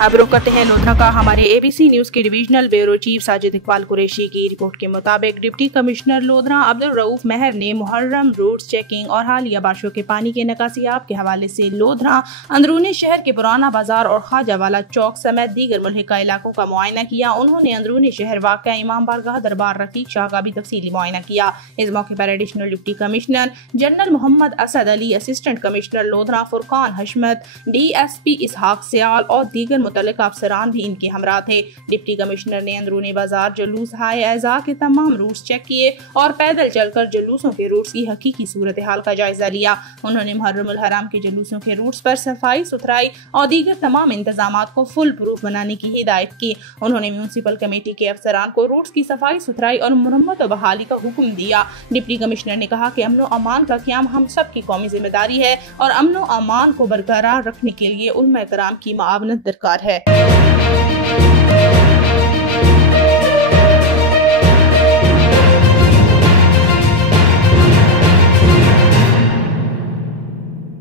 अब रुक करते हैं लोधरा का हमारे ABC न्यूज के divisional bureau chief Sajid Iqbal Qureshi की रिपोर्ट के मुताबिक डिप्टी कमिश्नर लोधरा अब्दुल रऊफ मेहर ने मुहर्रम रोड्स चेकिंग और हालिया बारिशों के पानी के निकासियाब के हवाले से लोधरा अंदरूनी शहर के पुराना बाजार और ख्वाजावाला चौक समेत दीगर मुल्हिका इलाकों का मुआयना किया। उन्होंने अंदरूनी शहर वाक़या इमाम बारगाह दरबार रफीक शाह का भी तफसीली मुआयना किया। इस मौके पर additional deputy commissioner general Mohammad Asad Ali, assistant commissioner Lodhran Furqan Hashmat, DSP Ishaq Sial और दीगर मुतल्लिका अफसरान भी इनके हमरा थे। डिप्टी कमिश्नर ने अंदरूनी बाजार जुलूस हाय एज़ा के तमाम रूट्स चेक किए और पैदल चलकर जुलूसों के रूट्स की हकीकी सूरत हाल का जायजा लिया। उन्होंने मुहर्रमुल हराम के जुलूसों के रूट्स पर सफाई सुथराई और दीगर तमाम इंतजामात को फुल प्रूफ बनाने की हिदायत की। उन्होंने म्यूनसिपल कमेटी के अफसरान को रूट्स की सफाई सुथराई और मुरम्मत और बहाली का हुक्म दिया। डिप्टी कमिश्नर ने कहा कि अमन अमान का क़याम हम सब की कौमी जिम्मेदारी है और अमन अमान को बरकरार रखने के लिए उलमा कराम की मुआवनत दरकार है।